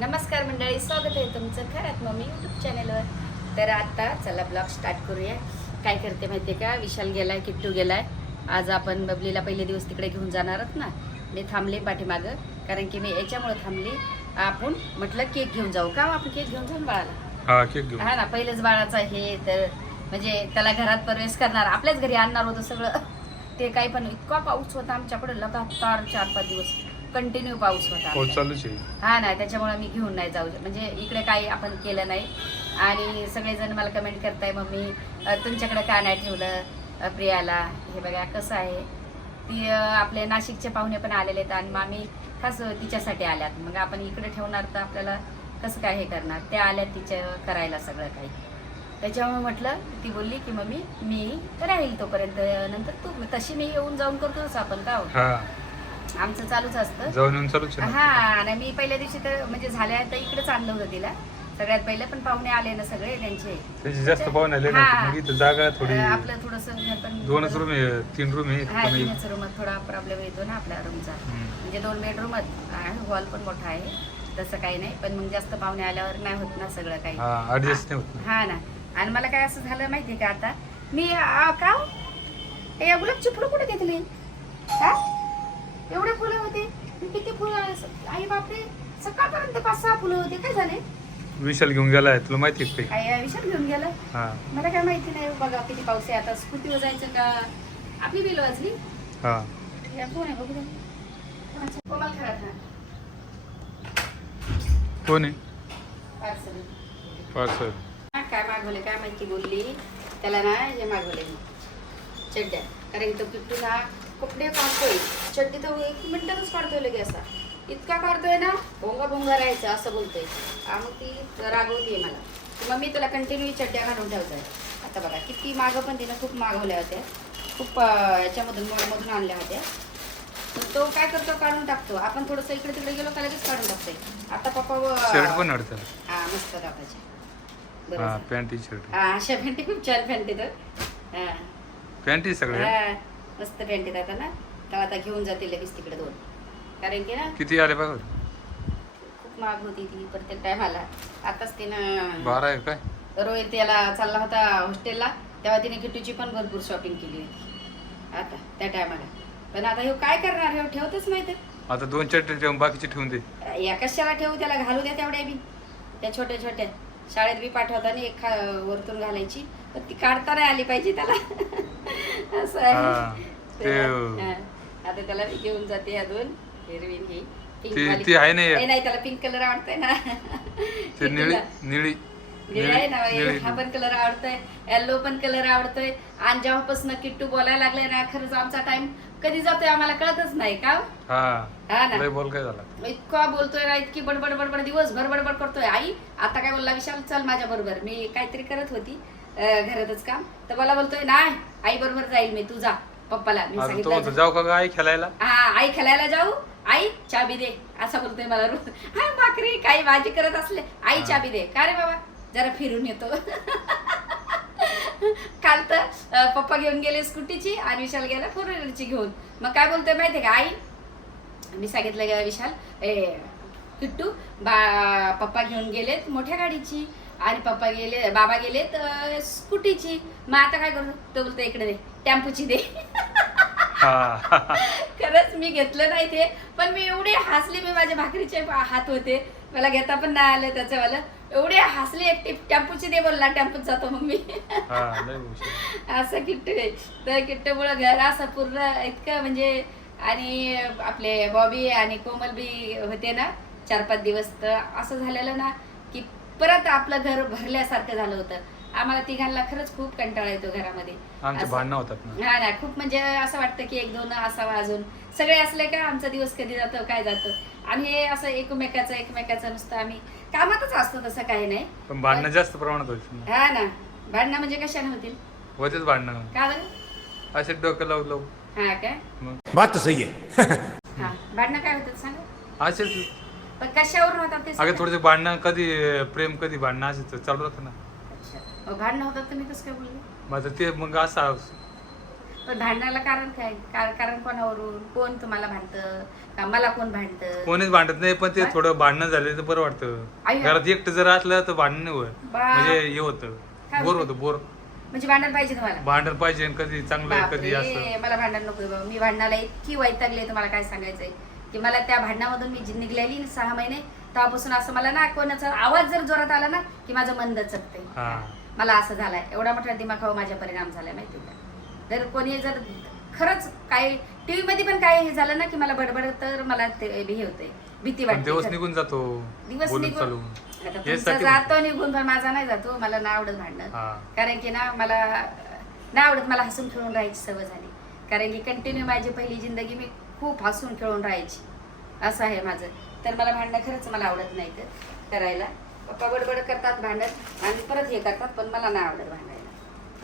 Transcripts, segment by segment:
नमस्कार मंडळी स्वागत आहे तुमचं खरंच मम्मी यूट्यूब चॅनलवर तर आता चला ब्लॉग स्टार्ट करूया. काय करते माहिती आहे का? विशाल गेलाय किट्टू गेलाय. आज आपण बबलीला पहिले दिवस तिकडे घेऊन जाणार आहोत ना? मी थांबले पाठीमागं कारण की मी याच्यामुळे थांबली. आपण म्हटलं केक घेऊन जाऊ. का आपण केक घेऊन जाऊ ना बाळाला? हा हा ना पहिलेच बाळाचं हे तर म्हणजे त्याला घरात प्रवेश करणार. आपल्याच घरी आणणार होतं सगळं. ते काही पण इतका पाऊस होता आमच्याकडे लगातार चार पाच दिवस. कंटिन्यू पाऊस होता हो चालूच आहे. हा ना त्याच्यामुळे मी घेऊन नाही जाऊ म्हणजे इकडे काही आपण केलं नाही. आणि सगळेजण मला कमेंट करताय मम्मी अ, तुमच्याकडे का नाही ठेवलं अ, प्रियाला? हे बघा कसं आहे? ती अ, आपले नाशिकचे पाहुणे पण आलेले आहेत आणि मामी खास तिच्यासाठी आल्यात. मग आपण इकडे ठेवणार तर आपल्याला कसं काय हे करणार? त्या आल्यात तिच्या करायला सगळं काही. त्याच्यामुळे म्हटलं ती बोलली की मम्मी मी राहील तोपर्यंत. नंतर तू तशी मी येऊन जाऊन करतोच आपण का हो? हा. आमचं चालूच असतं. जाऊन येऊन चालूच आहे हा ना. आणि मी पहिल्या दिवशी तर म्हणजे झाल्या तर इकडेच आणलं होतं तिला. सगळ्यात पहिले पण पाहुणे आले ना सगळे त्यांचे. त्याची जास्त पाहून आले ना हा. इथं जागा थोडी अं, आपलं थोडस दोनच रूम आहे तीन रूम आहे हा थोडा प्रॉब्लेम येतो ना आपल्या रूमचा हम्म. म्हणजे दोन बेडरूमच हॉल पण मोठा आहे. तसं काही नाही. पण मग जास्त पाहुणे आल्यावर नाही होत ना सगळं काही. हा ऍडजस्ट नाही होत ना. हा ना. आणि मला काय असं झालं माहितीये का आता? मी आ, का हो? हे फुलं कुठे घेतली हा? एवढे फुलं होते? मी किती फुलं आई बापरे सकाळपर्यंत पाच सहा फुलं होते काय झाले? विशाल घेऊन गेलाय तुला माहिती आहे विशाल घेऊन गेला? हा. मला काय माहिती नाही बघा किती पाऊस आहे आता स्कूटीवर जायचं का? आपली बिल वाजली? कोण आहे बघू दे. कोणाचं? कोमल खरात कोण आहे? पार्सल. पार्सल. काय मागवले काय माहिती बोलली? त्याला ना हे मागवले चड्ड्या. कारण तो पिट्टूला कपडे काढतोय चड्डी तर एक मिनिटातच काढतोय लगे असा. इतका काढतोय ना भोंगा भोंगा राहायचं असं बोलतोय. मग ती रागवतीये मला. मग मी तुला कंटिन्यू चड्ड्या घालून ठेवतोय. आता बघा किती मागं पण तिनं खूप मागवल्या होत्या. खूप याच्यामधून मॉलमधून आणल्या होत्या. तर तो काय करतो काढून टाकतो. आपण थोडंसं इकडे तिकडे गेलो का लगेच काढून टाकतोय. आता पप्पा शर्ट पण अडतं हा मस्त दाखवायचे हा पॅन्ट टी शर्ट हा अशा पॅन्टी खूप छान पॅन्ट येतात हा. पॅन्ट सगळ्या? मस्त पॅन्ट आता ना. तर आता घेऊन जाते लगेच तिकडे दोन. कारण की ना किती आले बघा? खूप महाग होती ती प्रत्येक टायमाला आताच तिनं बारा आहे काय? रोहित याला चालला होता हॉस्टेलला तेव्हा तिने किट्टूची पण भरपूर शॉपिंग केली होती. आता त्या टायमाला पण आता हे काय करणार हे ठेवतच नाही तर. आता दोन चट्टे ठेवून बाकीचे ठेवून दे. या कशाला ठेवू? त्याला घालू द्या तेवढ्या बी. त्या छोट्या छोट्या. शाळेत बी पाठवताना एक खा वरतून घालायची. पण ती काढता नाही आली पाहिजे त्याला. असं आहे. ते- तर. आता त्याला मी घेऊन जाते या दोन हिरवी ही ती पिंक ती आहे ना एक. नाही त्याला पिंक कलर आवडतंय ना. ते निळी? निळी निळा आहे ना निळी- हा पण कलर आवडतोय. येल्लो पण कलर आवडतोय. आणि जेव्हापासून किट्टू बोलायला लागलाय ना खरंच आमचा टाइम कधी जातोय आम्हाला कळतच नाही का? हा. हा ना. लय बोल काय झाला. इतका बोलतोय ना इतकी बडबड बडबड दिवसभर बडबड करतोय. आई आता काय बोलला विशाल? चल माझ्या बरोबर. मी काहीतरी करत होती अं, घरातच काम. तर मला बोलतोय नाही आई बरोबर जाईल मी तू जा. पप्पाला मी आता तो म्हणतो सांगितलं जाऊ का ग आई खेळायला? हा आई खेळायला जाऊ. आई चाबी दे. असं बोलतोय मला रोज. हा भाकरी काही भाजी करत असले आई. चाबी दे. का रे बाबा? जरा फिरून येतो. काल तर अं, पप्पा घेऊन गेले स्कूटीची आणि विशाल गेला फोर व्हीलरची घेऊन. मग काय बोलतोय माहितीये का आई? मी सांगितलं का विशाल ए किट्टू बा पप्पा घेऊन गेलेत मोठ्या गाडीची आणि पप्पा गेले बाबा गेलेत अं, स्कूटीची. मग आता काय करू? तो बोलतो इकडे दे टेम्पोची दे. खरंच मी घेतलं नाही ते पण मी एवढे हसले मी माझ्या भाकरीचे हात होते. मला घेता पण नाही आलं त्याच्यावालं. एवढे हसले एक टेम्पूची दे बोलला टेम्पूत जातो मग मी. हा. असं किट्टू आहे. तर किट्टूमुळं घर असं पूर्ण इतकं म्हणजे आणि आपले बॉबी आणि कोमल बी होते ना चार पाच दिवस तर असं झालेलं ना की परत आपलं घर भरल्यासारखं झालं होतं. आम्हाला तिघांना खरंच खूप कंटाळा येतो घरामध्ये. आमचे. भांडणं होतात ना. हा ना खूप म्हणजे असं वाटतं की एक दोन असावा अजून. सगळे असले का आमचा दिवस कधी जातो काय जातं? आणि हे असं एकमेकाचं एकमेकाचं नुसतं आम्ही कामातच असतो तसं काही नाही. पण भांडणं जास्त प्रमाणात ना हा ना. भांडणं म्हणजे कशाने होतील? होतेच भांडणं. का बरं? असे डोकं लावू लावू हा काय मग. बात तो सही है हा. भांडणं काय होतात सांगा? असेच. पण कशावरून होतात ते अगं सांगा. थोडेसे भांडणं कधी प्रेम कधी भांडणं असेच चालू राहतं ना. भांडणं होतात तुम्ही कसं काय बोलले माझं ते मग असं पण भांडणाला कारण काय? कार- कारण कोणावरून? कोण तुम्हाला भांडतं? का मला कोण भांडतं? कोणीच भांडत नाही पण ते काय? थोडं भांडणं झालं तर बरं वाटतं. आई- घरात एकटं जर असलं तर भांडण नाही होत. बा- म्हणजे हे होतं. काय बोर होतं? होतं बोर. म्हणजे भांडण पाहिजे तुम्हाला? भांडण पाहिजे कधी चांगलं कधी बापरे, असं. मला भांडण नको बाबा. मी भांडणाला इतकी वैतागले तुम्हाला काय सांगायचंय? की मला त्या भांडणामधून मी जी निघलेली ना सहा महिने तेव्हापासून असं मला ना कोणाचा आवाज जर जोरात आला ना की माझं मन दचकते हा. मला असं झालंय. एवढा मोठा दिमाखावर माझ्या परिणाम झालाय माहिती का? जर कोणी जर खरंच काय टीव्ही मध्ये पण काय हे झालं ना की मला बडबड तर मला ते हे होते भीती पण दिवस वाटते निघून जातो. दिवस निघून आता तुमचा जातो निघून पण माझा नाही जातो. मला नाही आवडत भांडणं. कारण की ना मला नाही आवडत मला हसून खेळून राहायची सवय झाली. कारण की कंटिन्यू माझी पहिली जिंदगी मी खूप हसून खेळून राहायची. असं आहे माझं. तर मला भांडणं खरंच मला आवडत नाही तर करायला. पप्पा बडबड करतात भांडत आणि परत हे करतात पण मला नाही आवडत भांडायला.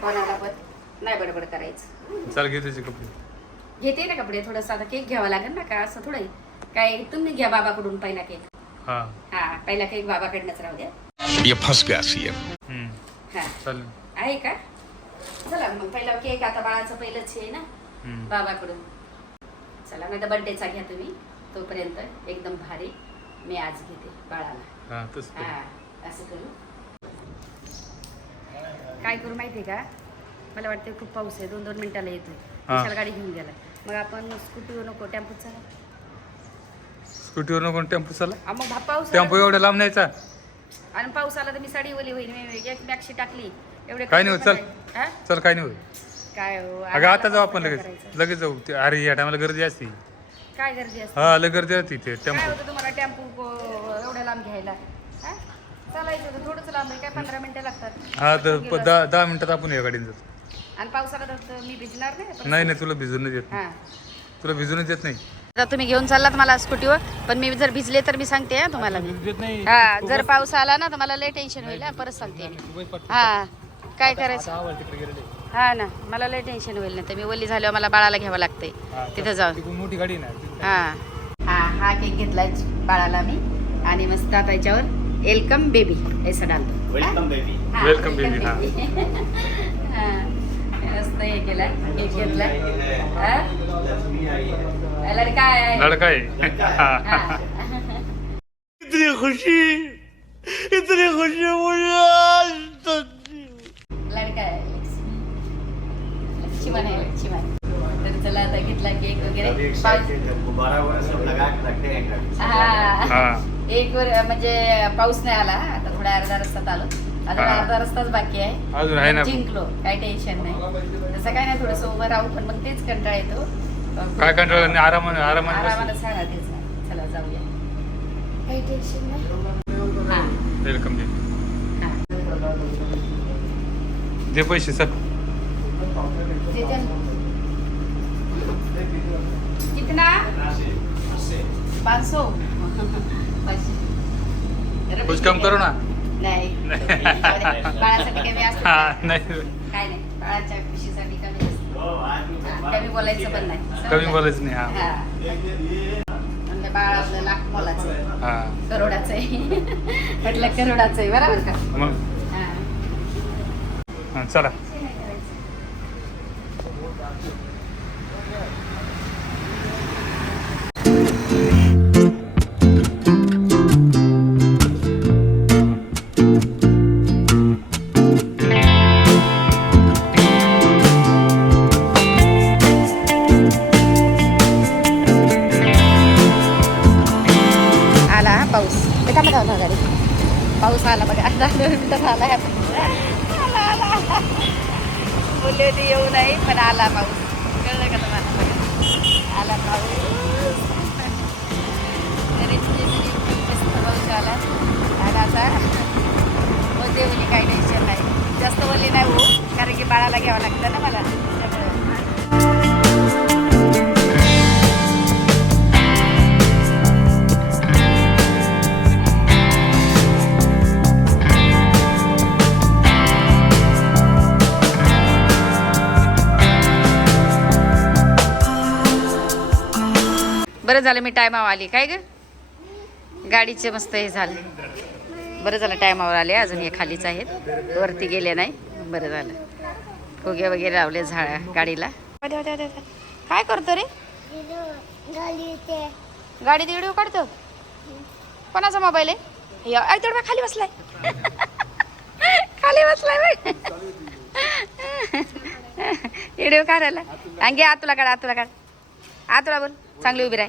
कोणाला पण नाही बडबड करायचं. चल घे त्याचे कपडे. घेते ना कपडे थोडंसं आता केक घ्यावा लागेल ना का? असं थोडं आहे. काय तुम्ही घ्या बाबाकडून पहिला केक. हा. हा पहिला केक बाबाकडनंच राहू द्या. ये फंस गया सीएम. हम्म. हा. चालेल आहे का? चला मग पहिला केक आता बाळाचं पहिलंच आहे ना. बाबाकडून. चला नाही तर बड्डेचा घ्या तुम्ही. तोपर्यंत एकदम भारी मी आज घेते बाळाला. हा तसं कर. हा असं करू. काय करू माहितीये का? मला वाटतं खूप पाऊस आहे. दोन दोन मिनिटाला येतोय. हा. विशाल गाडी घेऊन गेला मग आपण स्कूटीवर नको टेम्पोत चला. स्कूटीवर नको टेम्पो चला. आ, मग भा- पाऊस टेम्पो आला- एवढ्या लांब न्यायचा आणि पाऊस आला तर मी साडी ओली होईल. मी एक मॅक्सी टाकली. एवढे काय नाही होत, कपडे चल. नाही. हा? चल काय नाही होत. काय हो, अगं आता जाऊ आपण काय लगेच. करायचं? लगेच जाऊ. ते- अरे या टायमाला गर्दी असते. काय गर्दी असते? हा लय गर्दी असते ते काय टेम्पो. होतं तुम्हाला? टेम्पो एवढ्या लांब घ्यायला. हा? चालायचं होतं थोडंच लांब आहे काय पंधरा मिनिटं लागतात. हा तर प- दहा दहा मिनिटात आपण या गाडीने असतो. आणि पावसाला तर मी भिजणार नाही परत. नाही नाही तुला भिजून देत नाही. हा. तुला भिजून देत नाही. आता तुम्ही घेऊन चाललात मला स्कूटीवर पण मी जर भिजले तर मी सांगते हा तुम्हाला. मी हा जर पाऊस आला ना तर मला लय टेन्शन होईल हा, परत सांगते मी. हा काय करायचं? हा ना मला लय टेन्शन होईल नाही तर मी ओली झाल्यावर मला बाळाला घ्यावं लागतंय. तिथं जाऊन. मोठी गाडी ना हा. हा हा केक घेतलाय बाळाला मी. आणि मस्त आता याच्यावर वेलकम बेबी ऐसा डालतो वेलकम बेबी हा, Welcome baby, हा. हा. मस्त हे केलाय केक घेतलाय हा? लडका आहे लडका आहे हा. इतनी खुशी इतनी खुशी मुझे आज तक लडका आहे लक्ष्मण आहे लक्ष्मण. तर चला आता घेतला केक वगैरे. पाऊस गुब्बारा वगैरह सब लगा हैं. हा. हा. एक वर म्हणजे पाऊस नाही आला आता थोडा अर्धा रस्त्यात आलो अजून हा. अर्धा रस्ताच बाकी आहे. अजून आहे ना जिंकलो काही टेन्शन नाही. तसं काय नाही थोडस उभं राहू पण मग तेच कंटाळा येतो. काय कंटाळा? नाही आरामाने आरामाने आरामाला बस सांगा तेच. चला जाऊया. काही टेन्शन नाही. हा. वेलकम दे हा दे पैसे सर. कितना? पाच सौ कुछ कम करो ना? नाही. बाळासाठी कमी असतं हा का? नाही. काय नाही. बाळाच्या खुशीसाठी कमी असतं हा, कमी बोलायचं पण नाही. कमी बोलायचं नाही हा. हा. बाळ आपलं लाख मोलाचं आहे. हा. करोडाचं आहे. म्हटलं करोडाचं आहे. बरोबर का? मग? हा. हा, चला. घ्यावं लागतं ना मला. बरं झालं मी टायमावर आली. काय ग? गाडीचे मस्त हे झालं. बरं झालं टायमावर आले. अजून हे खालीच आहेत. वरती गेले नाही. बरं झालं. फुगे वगैरे लावले झाड गाडीला. काय करतो रे? गाडी व्हिडिओ काढतो कोणाचा मोबाईल आहे? या, ऐ, तेवढा खाली बसलाय. खाली बसलाय व्हिडिओ काढायला. अंगे आतुला काढ आतुला काढ. आतुला बोल. चांगली उभी राह.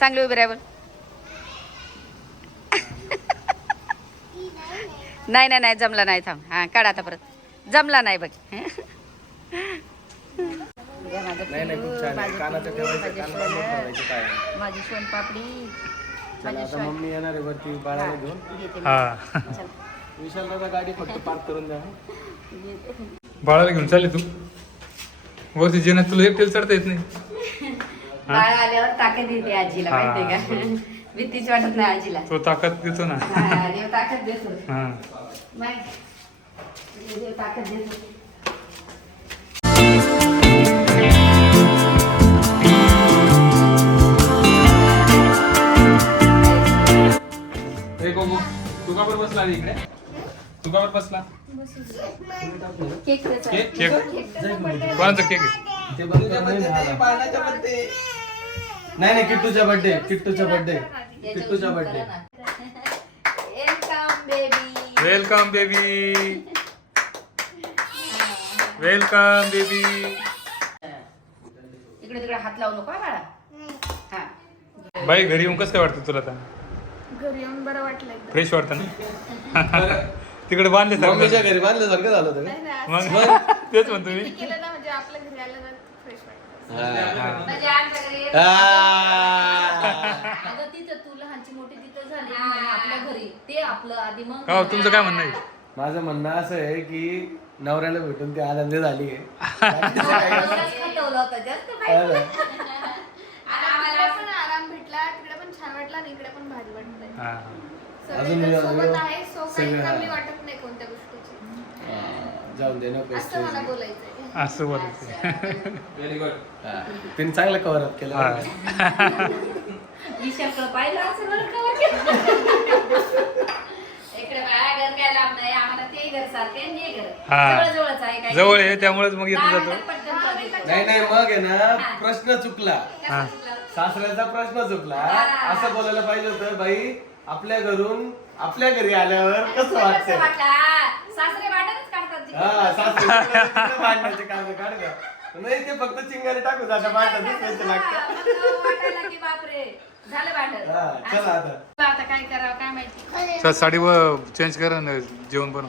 चांगली उभी राह बोल. नाही नाही नाही जमला नाही थांब. हा काढ आता परत. जमला नाही बघ. माझी सोनपापडी मम्मी येणार आहे वरती बाळाला घेऊन. हा. विशाल दादा गाडी फक्त पार्क करून द्या. बाळाला घेऊन चालले तू. वरती जेवणात तुला एकटेल चढता येत नाही. बाळ आल्यावर ताकद येते आजीला हा, माहितीये का? भीतीच वाटत नाही आजीला. तो ताकद देतो ना. हा, देव ताकद देतो. हा. माहिती ताकद देतो ए गोगो तू का बरं बसला. इकडे तू का बरं बसला केक. केक केक कोणाचा केक नाही. नाही नाही किट्टूचा बर्थडे किट्टूचा birthday किट्टूचा birthday Welcome, baby. Welcome baby. Welcome baby. इकडे तिकडे हात लावू नको हा बाळा. हा. बाई घरी येऊन कसं काय वाटतं तुला आता? घरी येऊन बरं वाटलं एकदम. फ्रेश वाटतं ना? तिकडे बांधले मम्मीच्या सर घरी बांधल्यासारखं झालं होतं नाही, नाही, मग? तेच म्हणतो मी. केलं ना म्हणजे आपल्या घरी आलं ना फ्रेश वाटतं का? म्हणजे आमच्या घरी हा. अगं तिथं तू लहानची मोठी तिथं झाली म्हणे आपल्या घरी ते आपलं आधी मग का हो, तुमचं काय म्हणणं आहे? माझं म्हणणं असं आहे की नवऱ्याला भेटून ती आनंदी झाली आहे. नवराच खटवलं होतं जास्त माहिती हा. आणि आम्हाला पण आराम भेटला तिकडे पण छान वाटलं आणि इकडे पण भारी वाटतंय हा. अजून सगळे जण वेगळं- सोबत आहे सो काही सगळं- कमी वाटत नाही कोणत्या गोष्टीची. जाऊन दे नको असं मला बोलायचंय. असं बोलायचं व्हेरी गुड तिने चांगलं कव्हर अप केलं. हा. विशालकडे पाहिलं असं बरं का वाटलं? इकडे बाया घर काय लांब नाही आम्हाला ते घर सारखे आणि हे घर. हा. जवळ जवळच आहे काय? जवळ आहे त्यामुळेच मग येतो दहा जातो. पटकन. नाही नाही मग आहे ना प्रश्न चुकला. हा. सासऱ्याचा प्रश्न चुकला. हा. असं बोलायला पाहिजे होतं बाई आपल्या घरून आपल्या घरी आल्यावर कसं वाटलं? हा, सासरे काढतात तिकडे. हा काम काढ का नाही ते फक्त चिंगारी टाकू जाता हा, वाटायला की बापरे. झालं भांडण. हा, चला आता. आता काय करावं काय माहिती. चल साडी चेंज कर ना जेवण बनव.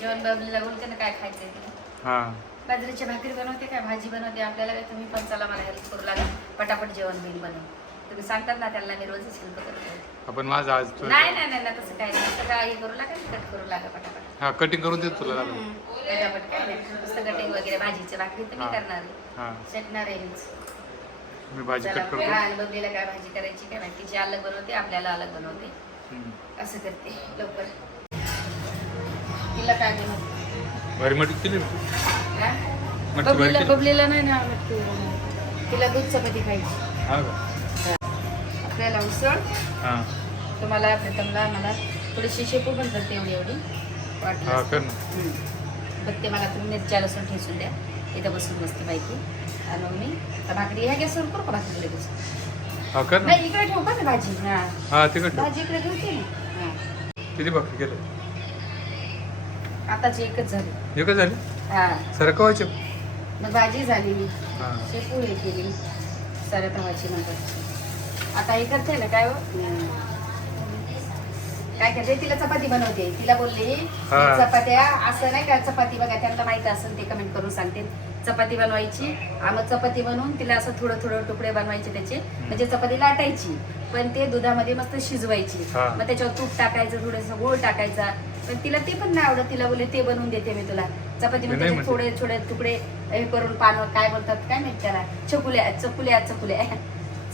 जेवण बबलीला ना काय खायचंय तिला हा. बाजरीची भाकरी बनवते काय? भाजी बनवते आपल्याला काय? तुम्ही पण चला मला हेल्प करू लागेल पटापट जेवण बिल बनव. तुम्ही सांगतात ना त्याला मी रोजच हेल्प करतो. आपण माझं आज तू- नाही नाही नाही नाही, तसं काय नाही. हे करू लागेल कट करू लागेल पटापट. हा कटिंग करून देतो तुला. लागलं. पटापट काय नाही. नुसतं कटिंग वगैरे भाजीची भाकरी तर मी हा. करणार आहे. हा. शेटणार आहे मीच. मी भाजी कट करतो. काय भाजी करायची काय माहिती? तिची अलग बनवते आपल्याला अलग बनवते. असं करते लवकर. तिला काय बनवते भारी मटकी केली बबलीला बबलीला नाही ना. तिला दूध चपाती खायची. आपल्याला उसळ. हा. तुम्हाला प्रथमला मला थोडीशी शेपू पण करते एवढी एवढी. हा वाटलं हम्म. बघते मला तुम्ही मिरच्या लसूण ठेचून द्या. इथं बसून मस्त पैकी. मग मी. आता भाकरी ह्या गॅसवर करू का भाकरी लगेच हा कर ना नाही इकडे ठेवू का मी भाजी? हा. हा तिकट भाजी इकडे ठेवते ना हा. किती भाकरी केलं आताची एकच झाली. एकच झाली? हा. कवायचे? मग भाजी झाली. हा. शेपू हे केली. सरळ तवाची नंतर आता हे करते ना काय हो? काय करते? तिला चपाती बनवते. तिला बोलली हा. चपात्या असं नाही का? चपाती बघा त्यांना माहीत असेल ते कमेंट करून सांगते चपाती बनवायची. मग चपाती बनवून तिला असं थोडं थोडं तुकडे बनवायचे त्याचे. म्हणजे चपाती लाटायची. पण ते दुधामध्ये मस्त शिजवायची. मग त्याच्यावर तूप टाकायचं थोडस गोळ टाकायचा. पण तिला ते पण नाही आवडत. तिला बोलले ते बनवून देते मी तुला. चपाती मी मग नाही त्याचे म्हणते. थोडे थोडे तुकडे हे करून पान काय बोलतात काय माहीत त्याला. चकुल्या चकुल्या चकुल्या.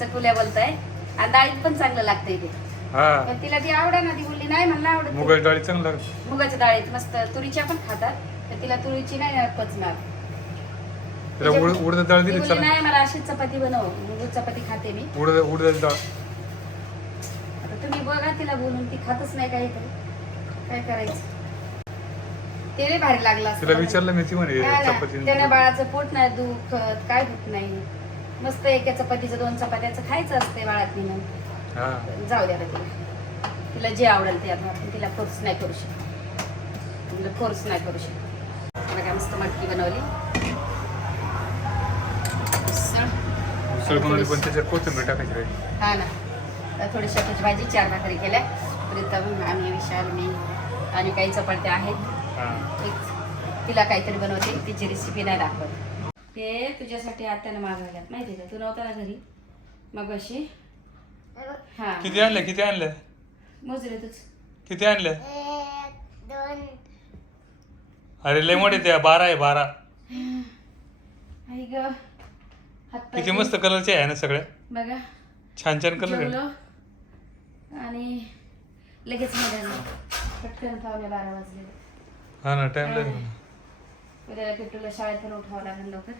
चकुल्या बोलताय. आणि डाळीत पण चांगलं लागतंय ते. पण तिला ती आवडा ना. ती बोलली नाही मला आवडत चांगलं मुगाच्या डाळीत मस्त तुरीच्या पण खातात. तर तिला तुरीची नाही पचणार. त्याला उड उडद डाळ दिली नाही मला अशीच चपाती बनव मुग चपाती खाते मी. उडद उडद डाळ. आता तुम्ही बघा तिला बोलून ती खातच नाही काहीतरी. काय करायचं? ते लय भारी लागला तिला विचारलं मी ती म्हणे चपाती त्याने बाळाचं पोट नाही दुखत काय होत नाही. मस्त एका चपातीचं दोन चपात्याचं खायचं असते बाळात हा. जाऊ द्या तिला. तिला जे आवडेल ते आता आपण तिला फोर्स नाही करू शकत. तिला फोर्स नाही करू शकत. काय मस्त मटकी बनवली. बनवली पण त्याच्यात कोथिंबीर टाकायची राहिली. हा ना. तर थोडी शेताची भाजी चार भाकरी केल्या. प्रीतम आम्ही विशाल मी आणि काही चपात्या आहेत. हा. एक तिला काहीतरी बनवते. तिची रेसिपी नाही दाखवत. ते तुझ्यासाठी आत्यानं मागवल्यात. माहिती आहे का? तू नव्हता ना घरी? मग अशी हा. किती आणलं? किती आणलं? मोजले तूच. किती आणलं? दोन. अरे लय मोठे त्या. बारा आहे बारा. आई ग. किती मस्त कलरचे आहे ना सगळ्या. बघा. छान छान कलर आणि लगेच पटकन पावणे बारा वाजले. हा ना टाइम लागेल. उद्याला किट्टूला शाळेत पण उठावं लागेल लवकर.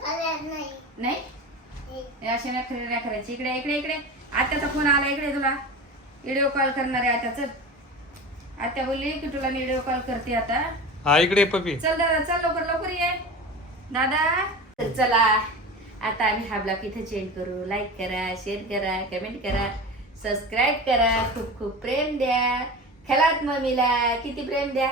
नाही. नाही? असे नाही खरे नाही करायचे. इकडे इकडे इकडे. आत्याचा फोन आला इकडे तुला. व्हिडिओ कॉल करणार आहे आत्या चल आत्या बोलली की तुला मी व्हिडिओ कॉल करते आता. हा इकडे ये पपी चल दादा चल लवकर लवकर ये. दादा. चला. आता आम्ही हा ब्लॉग इथे चेंज करू. लाईक करा शेअर करा कमेंट करा सबस्क्राईब करा. खूप खूप प्रेम द्या. खेळात मम्मीला किती प्रेम द्या?